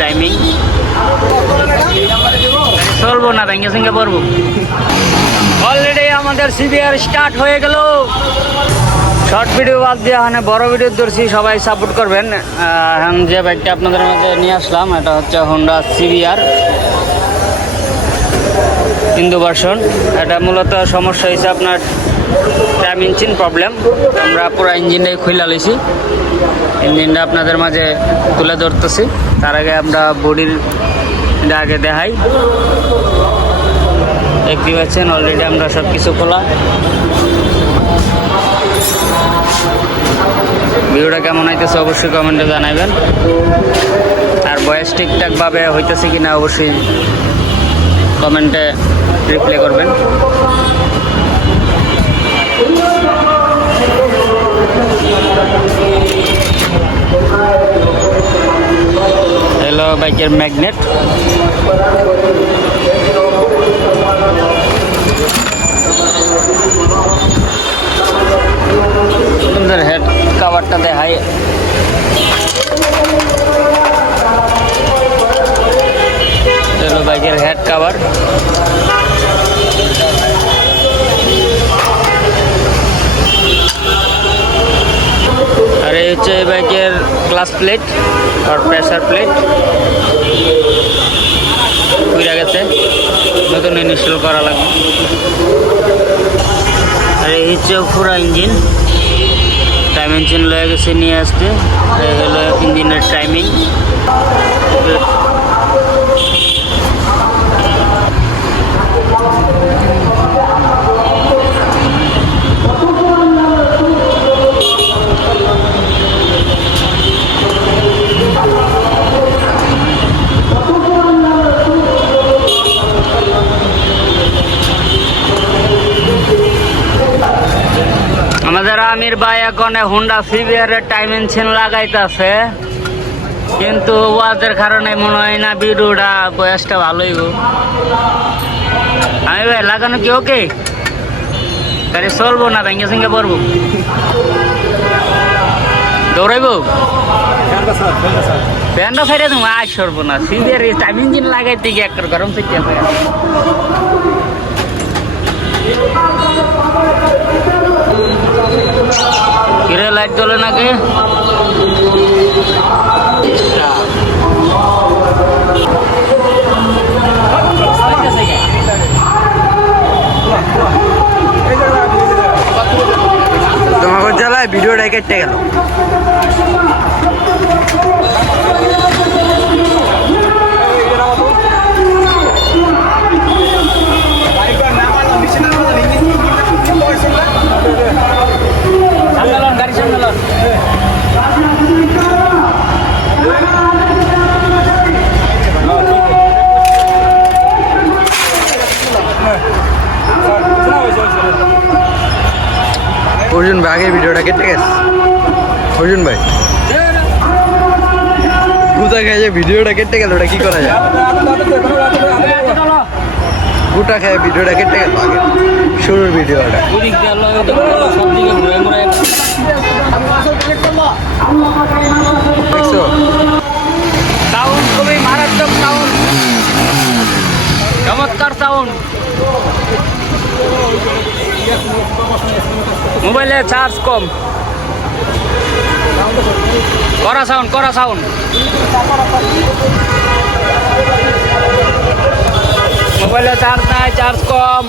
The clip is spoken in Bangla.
টাইমিং চলবো না, ব্যাঙ্গে সঙ্গে পড়বো। অলরেডি আমাদের সিবিআর স্টার্ট হয়ে গেল। শর্ট ভিডিও বাদ দিয়ে মানে বড় ভিডিও ধরছি, সবাই সাপোর্ট করবেন। এখন যে বাইকটা আপনাদের মধ্যে নিয়ে আসলাম এটা হচ্ছে হোন্ডা সিবিআর ইন্দু ভার্সন। এটা মূলত সমস্যা হয়েছে আপনার টাইম ইঞ্জিন প্রবলেম। আমরা পুরো ইঞ্জিনটাই খুলে লইছি, ইঞ্জিনটা আপনাদের মাঝে তুলে ধরতেছি। তার আগে আমরা বডির আগে দেখাই। দেখতে পাচ্ছেন অলরেডি আমরা সব কিছু খোলা। ভিডিওটা কেমন হইতেছে অবশ্যই কমেন্টে জানাবেন। আর ভয়েস ঠিকঠাকভাবে হইতেছে কিনা অবশ্যই কমেন্টে রিপ্লাই করবেন। হ্যালো বাইকের ম্যাগনেট। সুন্দর হেড কাভারটা দেখাই। হ্যালো বাইকের হেড কাভার। আর এই হচ্ছে বাইকের ক্লাস প্লেট আর প্রেসার প্লেট পুরা গেছে, নতুন ইনস্টল করা লাগবে। আর এই হচ্ছে পুরা ইঞ্জিন, টাইম ইঞ্জিন লয়ে গেছে নিয়ে আসতে। এই হলো ইঞ্জিনের টাইমিং। আমাদের আমির ভাই এখন হোন্ডা সিবিআর এর টাইম ইঞ্জিন লাগাইতেছে, কিন্তু ওয়াজের কারণে মনে হয় না ভিডিওটা বয়সটা ভালোই গো। আমি ভাই লাগানো কি ওকে? গাড়ি চলবো না, ব্যাঙ্গে সঙ্গে পড়বো, দৌড়াইবো ব্যান্ডা সাইডে তুমি আজ সরবো না। সিবিআর টাইম ইঞ্জিন লাগাইতে গিয়ে একটা গরম থেকে কিরে লাইট জ্বলে নাকি? তোমাকে জ্বালায় ভিডিওটা কেটে গেল। অর্জুন ভাই আগে ভিডিওটা কেটে গেছে। অর্জুন ভাই গুটা খেয়ে ভিডিওটা কেটে গেল, ওটা কি করা যায়? গুটা খেয়ে ভিডিওটা কেটে গেল আগে শুরুর ভিডিওটা। দেখছো সাউন্ড খুবই মারাত্মক সাউন্ড, চমৎকার সাউন্ড। মোবাইলে চার্জ কম, করা সাউন্ড করা সাউন্ড। মোবাইলে চার্জ নাই, চার্জ কম।